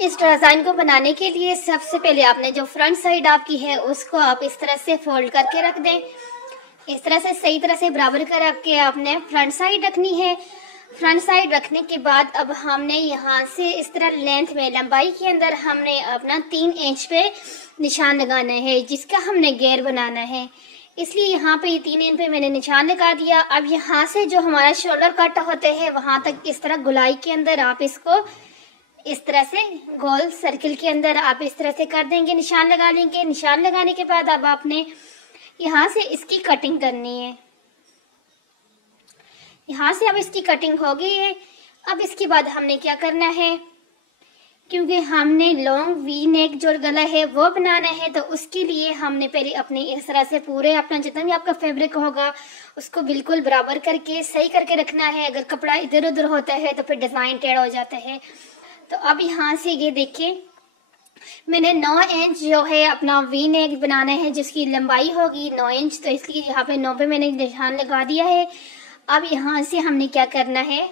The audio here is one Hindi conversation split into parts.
इस डिजाइन को बनाने के लिए सबसे पहले आपने जो फ्रंट साइड आपकी है उसको आप इस तरह से फोल्ड करके रख दें। इस तरह से सही तरह से बराबर कर रख के आपने फ्रंट साइड रखनी है। फ्रंट साइड रखने के बाद अब हमने यहाँ से इस तरह लेंथ में लंबाई के अंदर हमने अपना 3 इंच पे निशान लगाना है, जिसका हमने घेर बनाना है। इसलिए यहाँ पे 3 इंच पे मैंने निशान लगा दिया। अब यहाँ से जो हमारा शोल्डर कट होते हैं वहां तक इस तरह गुलाई के अंदर आप इसको इस तरह से गोल सर्किल के अंदर आप इस तरह से कर देंगे, निशान लगा लेंगे। निशान लगाने के बाद अब आपने यहाँ से इसकी कटिंग करनी है। यहाँ से अब इसकी कटिंग हो गई है। अब इसके बाद हमने क्या करना है, क्योंकि हमने लॉन्ग वी नेक जो गला है वो बनाना है, तो उसके लिए हमने पहले अपने इस तरह से पूरे अपना जितना भी आपका फैब्रिक होगा उसको बिल्कुल बराबर करके सही करके रखना है। अगर कपड़ा इधर उधर होता है तो फिर डिज़ाइन टेढ़ा हो जाता है। तो अब यहाँ से ये देखिए मैंने 9 इंच जो है अपना वी नेक बनाना है, जिसकी लंबाई होगी 9 इंच, तो इसलिए यहाँ पे 9 पे मैंने निशान लगा दिया है। अब यहाँ से हमने क्या करना है,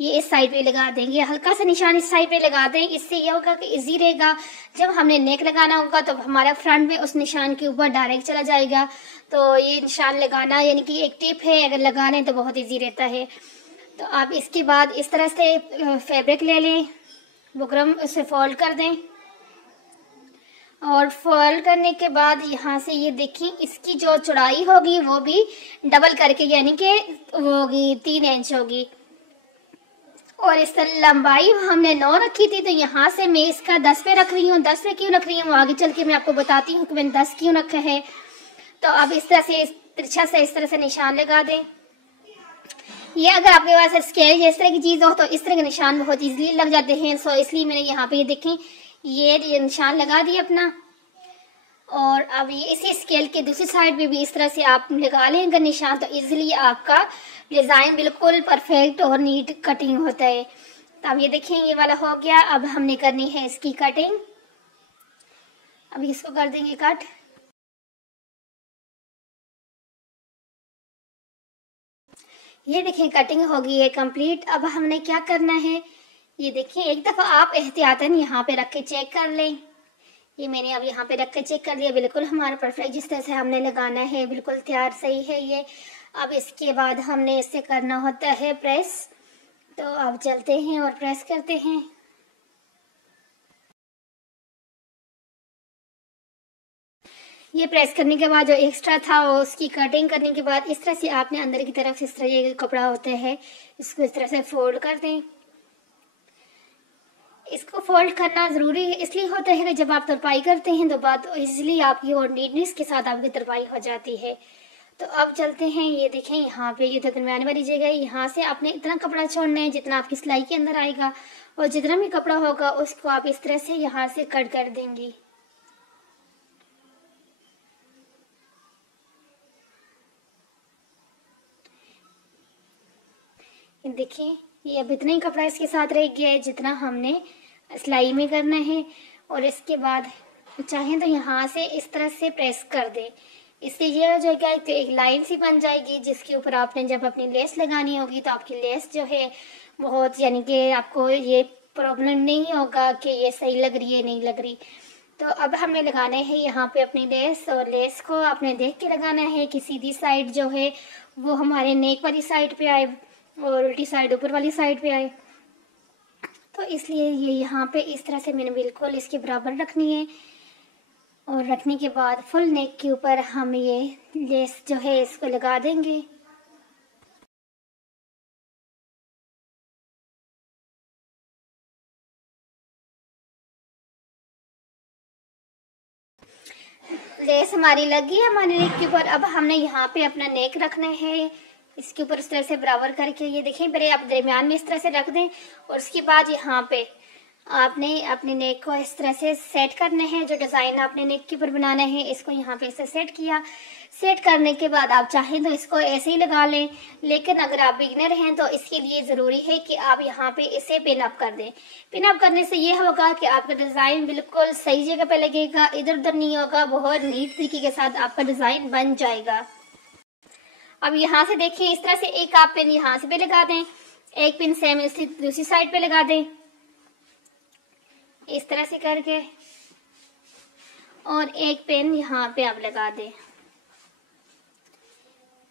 ये इस साइड पे लगा देंगे, हल्का सा निशान इस साइड पे लगा दें। इससे ये होगा कि इजी रहेगा, जब हमने नेक लगाना होगा तो हमारा फ्रंट में उस निशान के ऊपर डायरेक्ट चला जाएगा। तो ये निशान लगाना यानी कि एक टिप है, अगर लगा लें तो बहुत ईजी रहता है। तो आप इसके बाद इस तरह से फैब्रिक ले लें, बुकरम उसे फोल्ड कर दें, और फोल्ड करने के बाद यहाँ से ये देखिए इसकी जो चौड़ाई होगी वो भी डबल करके यानी कि वो होगी 3 इंच होगी। और इस तरह लंबाई हमने 9 रखी थी, तो यहाँ से मैं इसका 10 पे रख रही हूँ। 10 पे क्यों रख रही हूँ आगे चल के मैं आपको बताती हूँ कि मैंने 10 क्यों रखा है। तो अब इस तरह से तिरछा से इस तरह से निशान लगा दें। ये अगर आपके पास स्केल इस तरह की चीज़ हो तो इस तरह के निशान बहुत ईजिली लग जाते हैं। सो इसलिए मैंने यहाँ पे ये देखें ये निशान लगा दिया अपना। और अब ये इसी स्केल के दूसरी साइड पे भी इस तरह से आप लगा लें अगर निशान, तो इजीली आपका डिज़ाइन बिल्कुल परफेक्ट और नीट कटिंग होता है। तो अब ये देखें ये वाला हो गया। अब हमने करनी है इसकी कटिंग। अब इसको कर देंगे कट। ये देखें कटिंग हो गई है कंप्लीट। अब हमने क्या करना है, ये देखिए एक दफ़ा आप एहतियातन यहाँ पे रख के चेक कर लें। ये मैंने अब यहाँ पे रख के चेक कर लिया, बिल्कुल हमारा परफेक्ट जिस तरह से हमने लगाना है बिल्कुल तैयार सही है ये। अब इसके बाद हमने इससे करना होता है प्रेस। तो अब चलते हैं और प्रेस करते हैं। ये प्रेस करने के बाद जो एक्स्ट्रा था वो उसकी कटिंग करने के बाद इस तरह से आपने अंदर की तरफ इस तरह ये कपड़ा होता है इसको इस तरह से फोल्ड कर दें। इसको फोल्ड करना ज़रूरी इसलिए होता है कि जब आप तरपाई करते हैं तो बात इजीली आपकी और नीटनेस के साथ आपकी तरपाई हो जाती है। तो अब चलते हैं, ये देखें यहाँ पे ये दरमियान वाली जगह, यहाँ से आपने इतना कपड़ा छोड़ना है जितना आपकी सिलाई के अंदर आएगा, और जितना भी कपड़ा होगा उसको आप इस तरह से यहाँ से कट कर देंगी। देखिए ये अब इतना ही कपड़ा इसके साथ रह गया है जितना हमने सिलाई में करना है। और इसके बाद चाहें तो यहाँ से इस तरह से प्रेस कर दें, इससे ये हो जाएगा कि एक लाइन सी बन जाएगी जिसके ऊपर आपने जब अपनी लेस लगानी होगी तो आपकी लेस जो है बहुत यानी कि आपको ये प्रॉब्लम नहीं होगा कि ये सही लग रही है नहीं लग रही। तो अब हमें लगाना है यहाँ पे अपनी लेस, और लेस को आपने देख के लगाना है कि सीधी साइड जो है वो हमारे नेक वाली साइड पे आए और उल्टी साइड ऊपर वाली साइड पे आए। तो इसलिए ये यहाँ पे इस तरह से मैंने बिल्कुल इसके बराबर रखनी है। और रखने के बाद फुल नेक के ऊपर हम ये लेस जो है इसको लगा देंगे। लेस हमारी लगी है हमारे नेक के ऊपर। अब हमने यहाँ पे अपना नेक रखना है, इसके ऊपर इस तरह से बराबर करके ये देखें पहले आप दरमियान में इस तरह से रख दें, और उसके बाद यहाँ पे आपने अपने नेक को इस तरह से सेट करना है। जो डिज़ाइन आपने नेक के ऊपर बनाना है इसको यहाँ पे इसे सेट किया। सेट करने के बाद आप चाहें तो इसको ऐसे ही लगा लें, लेकिन अगर आप बिगिनर हैं तो इसके लिए ज़रूरी है कि आप यहाँ पे इसे पिन अप कर दें। पिन अप करने से ये होगा कि आपका डिज़ाइन बिल्कुल सही जगह पे लगेगा, इधर उधर नहीं होगा, बहुत नीट तरीके के साथ आपका डिज़ाइन बन जाएगा। अब यहाँ से देखिए इस तरह से एक आप पिन यहाँ से पे लगा दें, एक पिन सेम दूसरी साइड पे लगा दें। इस तरह से करके, और एक पेन यहाँ पे आप लगा दें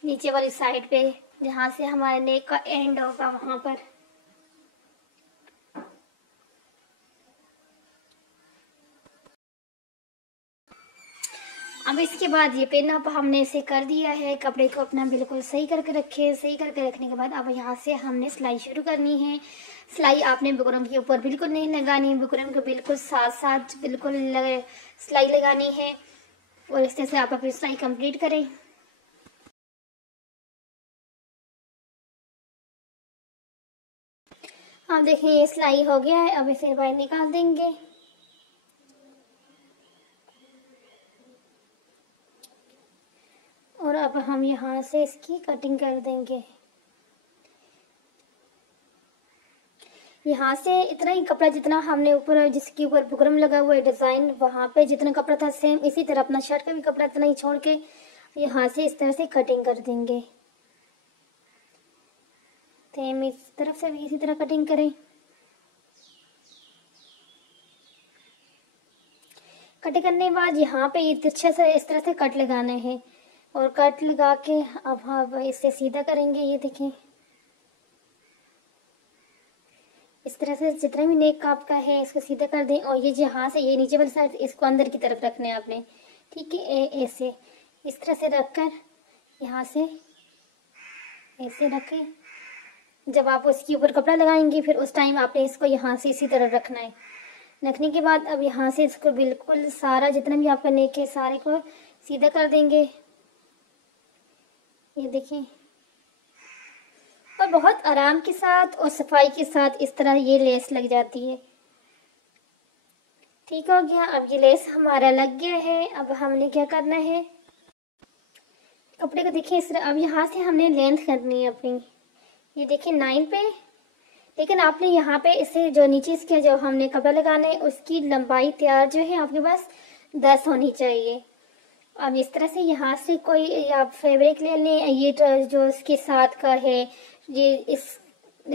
नीचे वाली साइड पे, जहाँ से हमारे नेक का एंड होगा वहां पर। अब इसके बाद ये पेन अब हमने इसे कर दिया है, कपड़े को अपना बिल्कुल सही करके रखे। सही करके रखने के बाद अब यहाँ से हमने सिलाई शुरू करनी है। सिलाई आपने बुकरम के ऊपर बिल्कुल नहीं लगानी, बुकरम के बिल्कुल साथ साथ बिल्कुल सिलाई लगानी है, और इस तरह से आप अपनी सिलाई कंप्लीट करें। आप देखें ये सिलाई हो गया है, अब इसे बाहर निकाल देंगे। और अब हम यहाँ से इसकी कटिंग कर देंगे। यहाँ से इतना ही कपड़ा जितना हमने ऊपर, जिसके ऊपर बुकरम लगा हुआ है डिजाइन, वहां पे जितना कपड़ा था सेम इसी तरह अपना शर्ट का भी कपड़ा इतना ही छोड़ के यहाँ से इस तरह से कटिंग कर देंगे। सेम इस तरफ से भी इसी तरह कटिंग करें। कट करने के बाद यहाँ पे ये तिरछे से इस तरह से कट लगाना है, और कट लगा के अब हम इसे सीधा करेंगे। ये देखें इस तरह से जितना भी नेक आपका है इसको सीधा कर दें, और ये यहाँ से ये नीचे वाली साइड इसको अंदर की तरफ रखना है आपने, ठीक है। ऐसे इस तरह से रखकर यहाँ से ऐसे रखें। जब आप उसके ऊपर कपड़ा लगाएंगे फिर उस टाइम आपने इसको यहाँ से इसी तरह रखना है। रखने के बाद अब यहाँ से इसको बिल्कुल सारा जितना भी आपका नेक है सारे को सीधा कर देंगे। ये देखें, और बहुत आराम के साथ और सफाई के साथ इस तरह ये लेस लग जाती है। ठीक हो गया, अब ये लेस हमारा लग गया है। अब हमने क्या करना है, कपड़े को देखिए इस तरह। अब यहाँ से हमने लेंथ करनी है अपनी, ये देखिए 9 पे, लेकिन आपने यहाँ पे इसे जो नीचे इसके जो हमने कपड़ा लगाना है उसकी लंबाई तैयार जो है आपके पास 10 होनी चाहिए। अब इस तरह से यहाँ से कोई आप फैब्रिक ले लें, ये जो इसके साथ का है, ये इस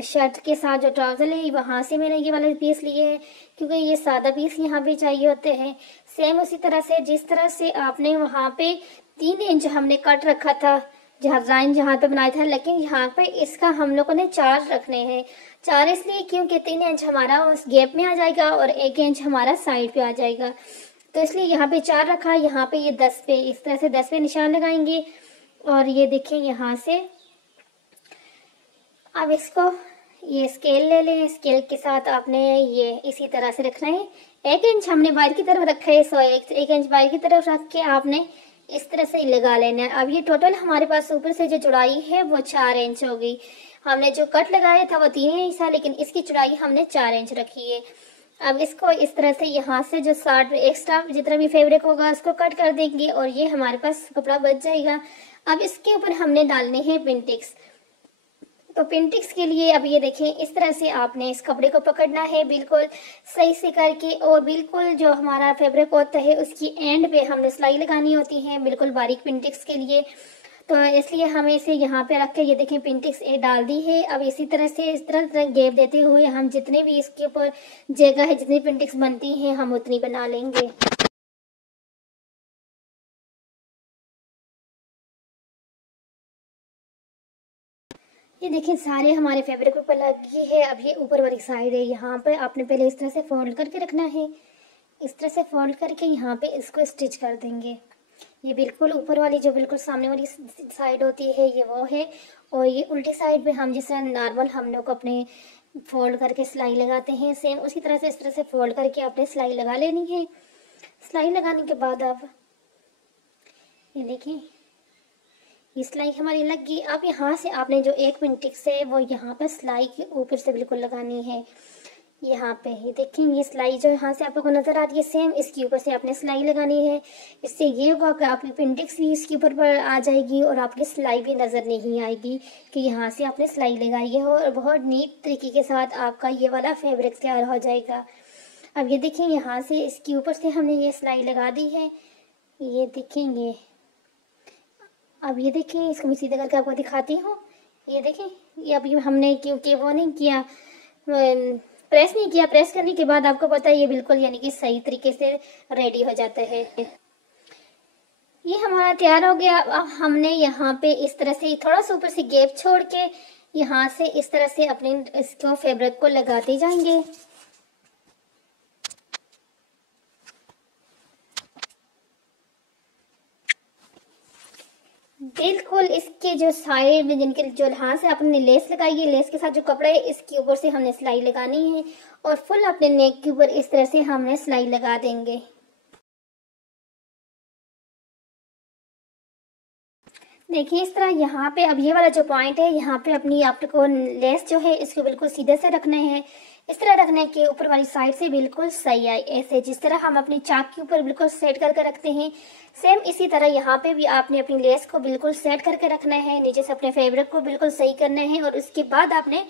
शर्ट के साथ जो ट्राउजर है वहाँ से मैंने ये वाला पीस लिए है, क्योंकि ये सादा पीस यहाँ पे चाहिए होते हैं। सेम उसी तरह से जिस तरह से आपने वहाँ पे 3 इंच हमने कट रखा था जहाँ डिजाइन जहाँ पे बनाया था, लेकिन यहाँ पे इसका हम लोगों ने 4 रखने हैं। 4 इसलिए क्योंकि 3 इंच हमारा उस गैप में आ जाएगा और 1 इंच हमारा साइड पे आ जाएगा, तो इसलिए यहाँ पे 4 रखा। यहाँ पे ये 10 पे, इस तरह से 10 पे निशान लगाएंगे। और ये देखें यहाँ से अब इसको ये स्केल ले लें, स्केल के साथ आपने ये इसी तरह से रखना है। 1 इंच हमने बाहर की तरफ रखा है, सो 1 इंच बाहर की तरफ रख के आपने इस तरह से लगा लेना है। अब ये टोटल हमारे पास ऊपर से जो चौड़ाई है वो 4 इंच हो गई। हमने जो कट लगाया था वो 3 इंच था, लेकिन इसकी चौड़ाई हमने 4 इंच रखी है। अब इसको इस तरह से यहाँ से जो साइड एक्स्ट्रा जितना भी फैब्रिक होगा उसको कट कर देंगे, और ये हमारे पास कपड़ा बच जाएगा। अब इसके ऊपर हमने डालने हैं पिनटिक्स। तो पिनटिक्स के लिए अब ये देखें इस तरह से आपने इस कपड़े को पकड़ना है बिल्कुल सही से करके, और बिल्कुल जो हमारा फैब्रिक होता है उसकी एंड पे हमने सिलाई लगानी होती है बिल्कुल बारीक पिनटिक्स के लिए। तो इसलिए हमें इसे यहाँ पे रख के ये देखें पिनटिक्स डाल दी है। अब इसी तरह से इस तरह गैप देते हुए हम जितने भी इसके ऊपर जगह है जितनी पिनटिक्स बनती हैं हम उतनी बना लेंगे। ये देखिए सारे हमारे फैब्रिक ऊपर लग गई है। अब ये ऊपर वाली साइड है, यहाँ पे आपने पहले इस तरह से फोल्ड करके रखना है। इस तरह से फोल्ड करके यहाँ पे इसको स्टिच कर देंगे। ये बिल्कुल ऊपर वाली जो बिल्कुल सामने वाली साइड होती है ये वो है, और ये उल्टी साइड पे हम जिस तरह नॉर्मल हम लोग अपने फोल्ड करके सिलाई लगाते हैं सेम उसी तरह से इस तरह से फोल्ड करके आपने सिलाई लगा लेनी है। सिलाई लगाने के बाद अब ये देखिए ये सिलाई हमारी लग गई। अब यहाँ से आपने जो एक पिनटिक्स है वो यहाँ पर सिलाई के ऊपर से बिल्कुल लगानी है। यहाँ पे ये देखें ये सिलाई जो यहाँ से आपको नजर आ रही है सेम इसके ऊपर से आपने सिलाई लगानी है। इससे ये होगा कि आपकी पिनटिक्स भी इसके ऊपर पर आ जाएगी और आपकी सिलाई भी नजर नहीं आएगी कि यहाँ से आपने सिलाई लगाई है, और बहुत नीट तरीके के साथ आपका ये वाला फैब्रिक तैयार हो जाएगा। अब ये देखें यहाँ से इसके ऊपर से हमने ये सिलाई लगा दी है। ये देखेंगे अब ये देखिए इसको मैं सीधा करके आपको दिखाती हूँ। ये देखें ये अभी हमने क्योंकि वो नहीं किया प्रेस नहीं किया। प्रेस करने के बाद आपको पता है ये बिल्कुल यानी कि सही तरीके से रेडी हो जाता है। ये हमारा तैयार हो गया। अब हमने यहाँ पे इस तरह से थोड़ा सा ऊपर से गैप छोड़ के यहाँ से इस तरह से अपने इसको फैब्रिक को लगाते जाएंगे। बिल्कुल इसके जो साइड में जिनके जो हाथ से आपने लेस लगाई है, लेस के साथ जो कपड़ा है इसके ऊपर से हमने सिलाई लगानी है और फुल अपने नेक के ऊपर इस तरह से हमने सिलाई लगा देंगे। देखिए इस तरह यहाँ पे अब ये वाला जो पॉइंट है यहाँ पे अपनी आपको लेस जो है इसको बिल्कुल सीधे से रखना है। इस तरह रखने के ऊपर वाली साइड से बिल्कुल सही आए, ऐसे जिस तरह हम अपनी चाक के ऊपर बिल्कुल सेट करके रखते हैं, सेम इसी तरह यहाँ पे भी आपने अपनी लेस को बिल्कुल सेट करके रखना है। नीचे से अपने फैब्रिक को बिल्कुल सही करना है और उसके बाद आपने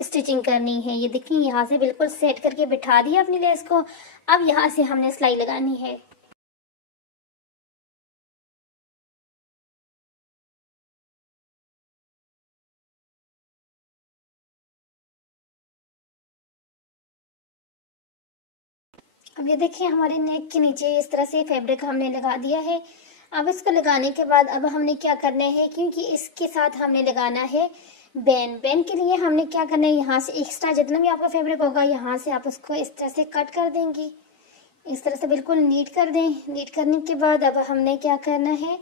स्टिचिंग करनी है। ये देखिए यहाँ से बिल्कुल सेट करके बिठा दिया अपनी लेस को। अब यहाँ से हमने सिलाई लगानी है। अब ये देखिए हमारे नेक के नीचे इस तरह से फैब्रिक हमने लगा दिया है। अब इसको लगाने के बाद अब हमने क्या करना है, क्योंकि इसके साथ हमने लगाना है बैन। बैन के लिए हमने क्या करना है, यहाँ से एक्स्ट्रा जितना भी आपका फैब्रिक होगा यहाँ से आप उसको इस तरह से कट कर देंगी। इस तरह से बिल्कुल नीट कर दें। नीट करने के बाद अब हमने क्या करना है,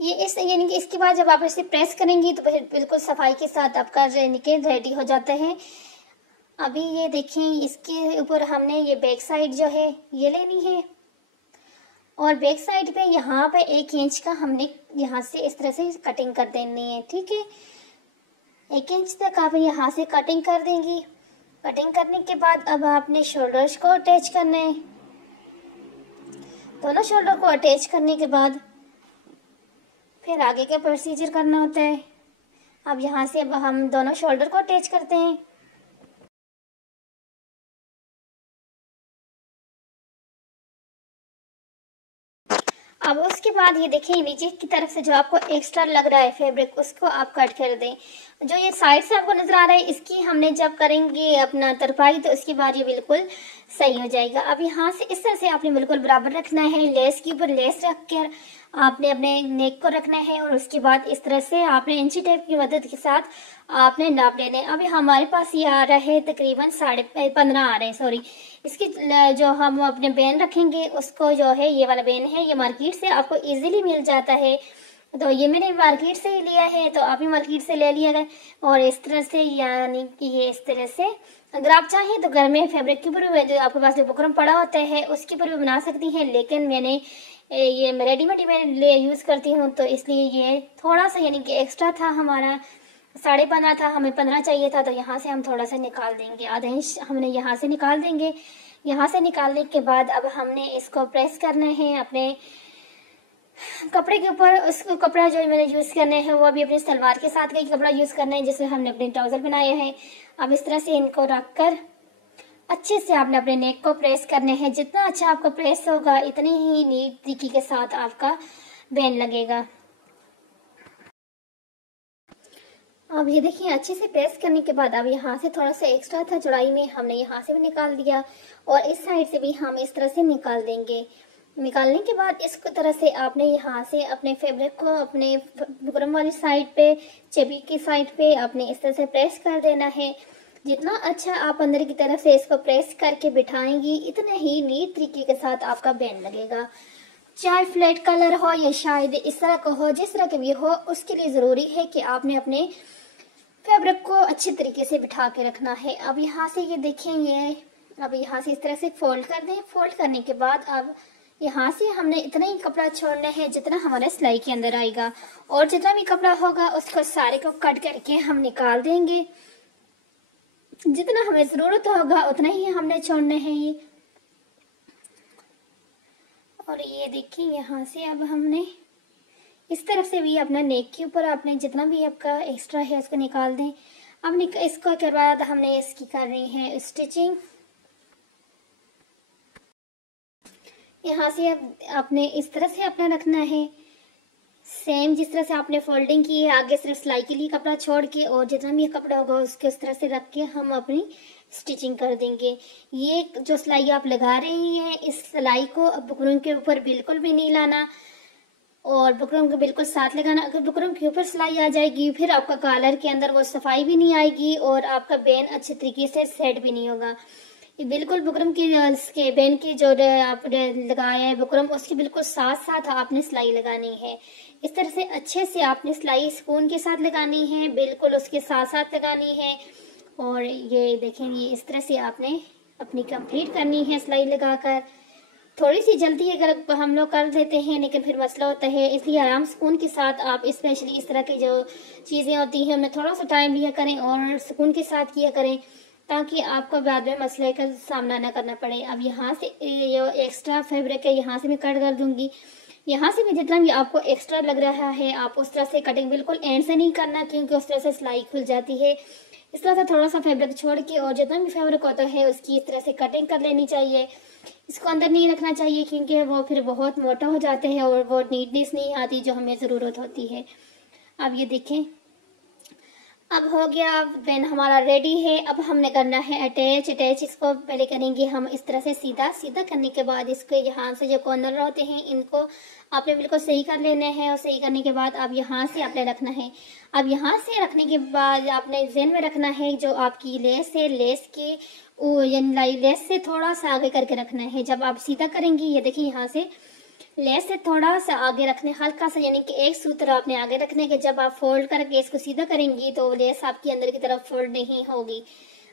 ये इस यानी कि इसके बाद जब आप इसे प्रेस करेंगी तो बिल्कुल सफाई के साथ आपका रेडी हो जाता है। अभी ये देखें इसके ऊपर हमने ये बैक साइड जो है ये लेनी है और बैक साइड पे यहाँ पे 1 इंच का हमने यहाँ से इस तरह से कटिंग कर देनी है। ठीक है, 1 इंच तक आप यहाँ से कटिंग कर देंगी। कटिंग करने के बाद अब आपने शोल्डर्स को अटैच करना है। दोनों शोल्डर को अटैच करने के बाद फिर आगे का प्रोसीजर करना होता है। अब यहाँ से अब हम दोनों शोल्डर को अटैच करते हैं। अब उसके बाद ये देखिए नीचे की तरफ से जो आपको एक्स्ट्रा लग रहा है फैब्रिक उसको आप कट कर दें। जो ये साइड से आपको नजर आ रहा है इसकी हमने जब करेंगे अपना तरपाई तो उसके बाद ये बिल्कुल सही हो जाएगा। अब यहाँ से इस तरह से आपने बिल्कुल बराबर रखना है। लेस के ऊपर लेस रख कर आपने अपने नेक को रखना है और उसके बाद इस तरह से आपने इंची टेप की मदद के साथ आपने नाप लेना है। अभी हमारे पास ये आ रहा है तकरीबन 15.5 आ रहे हैं, सॉरी। इसकी जो हम अपने बेन रखेंगे उसको जो है ये वाला बेन है, ये मार्केट से आपको इजीली मिल जाता है। तो ये मैंने मार्केट से ही लिया है, तो आप भी मार्केट से ले लिया और इस तरह से यानी कि ये इस तरह से अगर आप चाहें तो घर में फैब्रिक के ऊपर जो आपके पास जो बुकरम पड़ा होता है उसके ऊपर भी बना सकती हैं, लेकिन मैंने ये रेडीमेड मैं यूज़ करती हूँ तो इसलिए ये थोड़ा सा यानी कि एक्स्ट्रा था। हमारा 15.5 था, हमें 15 चाहिए था, तो यहाँ से हम थोड़ा सा निकाल देंगे, आधा इंच हमने यहाँ से निकाल देंगे। यहाँ से निकालने के बाद अब हमने इसको प्रेस करना है अपने कपड़े के ऊपर। उसको कपड़ा जो मैंने यूज़ करना है वो अभी अपने सलवार के साथ का ही कपड़ा यूज़ करना है जिससे हमने अपने ट्राउज़र बनाए हैं। अब इस तरह से इनको रख कर अच्छे से आपने अपने नेक को प्रेस करने हैं। जितना अच्छा आपका प्रेस होगा इतनी ही नीट तरीके के साथ आपका बैन लगेगा। अब ये देखिए अच्छे से प्रेस करने के बाद अब यहाँ से थोड़ा सा एक्स्ट्रा था चौड़ाई में, हमने यहाँ से भी निकाल दिया और इस साइड से भी हम इस तरह से निकाल देंगे। निकालने के बाद इसको तरह से आपने यहाँ से अपने फैब्रिक को अपने बुकरम वाली साइड पे, चेबी की साइड पे आपने इस तरह से प्रेस कर देना है। जितना अच्छा आप अंदर की तरफ से इसको प्रेस करके बिठाएंगी इतने ही नीट तरीके के साथ आपका बैन लगेगा। चाहे फ्लैट कलर हो या शायद इस तरह का हो, जिस तरह का भी हो, उसके लिए ज़रूरी है कि आपने अपने फैब्रिक को अच्छे तरीके से बिठा के रखना है। अब यहाँ से ये देखें, ये अब यहाँ से इस तरह से फोल्ड कर दें। फोल्ड करने के बाद अब यहाँ से हमने इतना ही कपड़ा छोड़ना है जितना हमारे सिलाई के अंदर आएगा और जितना भी कपड़ा होगा उसको सारे को कट करके हम निकाल देंगे। जितना हमें ज़रूरत होगा उतना ही हमने छोड़ना है ये। और ये देखिए यहाँ से अब हमने इस तरफ से भी अपना नेक के ऊपर आपने जितना भी आपका एक्स्ट्रा है उसको निकाल दें। अब इसको के बाद हमने इसकी कर रही है स्टिचिंग। यहाँ से अब आपने इस तरह से अपना रखना है सेम जिस तरह से आपने फोल्डिंग की है, आगे सिर्फ सिलाई के लिए कपड़ा छोड़ के, और जितना भी कपड़ा होगा उसके उस तरह से रख के हम अपनी स्टिचिंग कर देंगे। ये जो सिलाई आप लगा रही हैं, इस सिलाई को अब बुकरम के ऊपर बिल्कुल भी नहीं लाना और बुकरम को बिल्कुल साथ लगाना। अगर बुकरम के ऊपर सिलाई आ जाएगी फिर आपका कॉलर के अंदर वो सफाई भी नहीं आएगी और आपका बेन अच्छे तरीके से सेट भी नहीं होगा। ये बिल्कुल बुकरम के बेन की जो आपने लगाया है बुकरम, उसके बिल्कुल साथ साथ आपने सिलाई लगानी है। इस तरह से अच्छे से आपने सिलाई सुकून के साथ लगानी है, बिल्कुल उसके साथ साथ लगानी है। और ये देखें, ये इस तरह से आपने अपनी कंप्लीट करनी है सिलाई लगाकर। थोड़ी सी जल्दी अगर हम लोग कर देते हैं लेकिन फिर मसला होता है, इसलिए आराम सुकून के साथ आप स्पेशली इस तरह की जो चीज़ें होती हैं उनमें थोड़ा सा टाइम लिया करें और सुकून के साथ किया करें, ताकि आपको बाद में मसले का सामना ना करना पड़े। अब यहाँ से जो एक्स्ट्रा फैब्रिक है यहाँ से मैं कट कर दूंगी। यहाँ से भी जितना भी आपको एक्स्ट्रा लग रहा है आप उस तरह से कटिंग बिल्कुल एंड से नहीं करना, क्योंकि उस तरह से सिलाई खुल जाती है। इस तरह से थोड़ा सा फैब्रिक छोड़ के और जितना भी फैब्रिक होता है उसकी इस तरह से कटिंग कर लेनी चाहिए। इसको अंदर नहीं रखना चाहिए क्योंकि वो फिर बहुत मोटा हो जाते हैं और वो नीटनेस नहीं आती जो हमें ज़रूरत होती है। अब ये देखें, अब हो गया, पेन हमारा रेडी है। अब हमने करना है अटैच। इसको पहले करेंगे हम इस तरह से सीधा करने के बाद इसके यहाँ से जो कॉर्नर होते हैं इनको आपने बिल्कुल सही कर लेना है और सही करने के बाद अब यहाँ से आपने रखना है। अब यहाँ से रखने के बाद आपने ज़हन में रखना है जो आपकी लेस है, लेस की यानी लेस से थोड़ा सा आगे करके रखना है। जब आप सीधा करेंगी, ये देखिए यहाँ से लेस से थोड़ा सा आगे रखने, हल्का सा, यानी कि एक सूत्र आपने आगे रखने के जब आप फोल्ड करके इसको सीधा करेंगी तो लेस आपकी अंदर की तरफ फोल्ड नहीं होगी।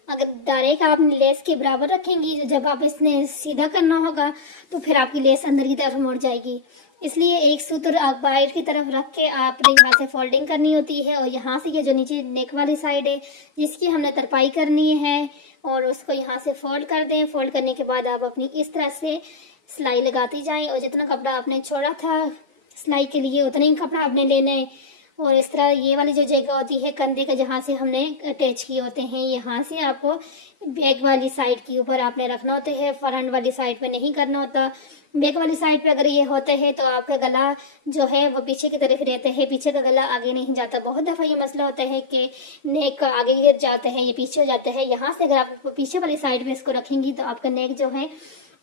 अगर डायरेक्ट आपने लेस के बराबर रखेंगी जब आप इसने सीधा करना होगा तो फिर आपकी लेस अंदर की तरफ मुड़ जाएगी। इसलिए एक सूत्र आप बाहर की तरफ रख के आपने यहाँ से फोल्डिंग करनी होती है और यहाँ से ये जो नीचे नेक वाली साइड है जिसकी हमने तरपाई करनी है और उसको यहाँ से फोल्ड कर दें। फोल्ड करने के बाद आप अपनी इस तरह से सिलाई लगाती जाएं और जितना कपड़ा आपने छोड़ा था सिलाई के लिए उतना ही कपड़ा आपने लेना है। और इस तरह ये वाली जो जगह होती है कंधे का जहाँ से हमने अटैच किए होते हैं, यहाँ से आपको बैक वाली साइड के ऊपर आपने रखना होता है, फ्रंट वाली साइड पे नहीं करना होता। बैक वाली साइड पे अगर ये होता है तो आपका गला जो है वो पीछे की तरफ रहता है, पीछे का गला आगे नहीं जाता। बहुत दफ़ा ये मसला होता है कि नेक आगे गिर जाता है, ये पीछे हो जाता है। यहाँ से अगर आप पीछे वाली साइड पे इसको रखेंगी तो आपका नेक जो है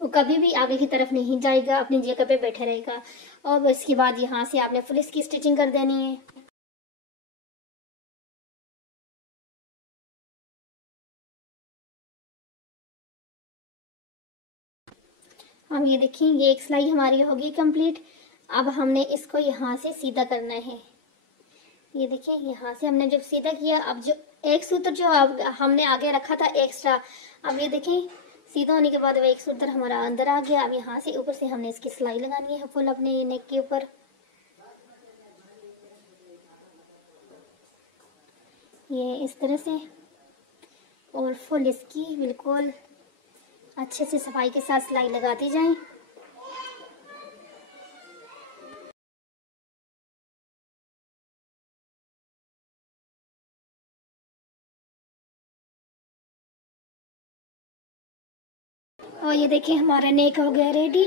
वो कभी भी आगे की तरफ नहीं जाएगा, अपनी जगह पे बैठा रहेगा। और इसके बाद यहाँ से आपने फुल इसकी स्टिचिंग कर देनी है। अब ये देखिए, ये एक सिलाई हमारी होगी कंप्लीट। अब हमने इसको यहाँ से सीधा करना है। ये देखिए, यहाँ से हमने जब सीधा किया, अब जो एक सूत्र जो हमने आगे रखा था एक्स्ट्रा, अब ये देखिए सीधा होने के बाद वो एक सूत्र हमारा अंदर आ गया। अब यहाँ से ऊपर से हमने इसकी सिलाई लगानी है फुल अपने नेक के ऊपर। ये इस तरह से और फुल इसकी बिल्कुल अच्छे से सफाई के साथ सिलाई लगाती जाएं। और ये देखिए हमारा नेक हो गया रेडी।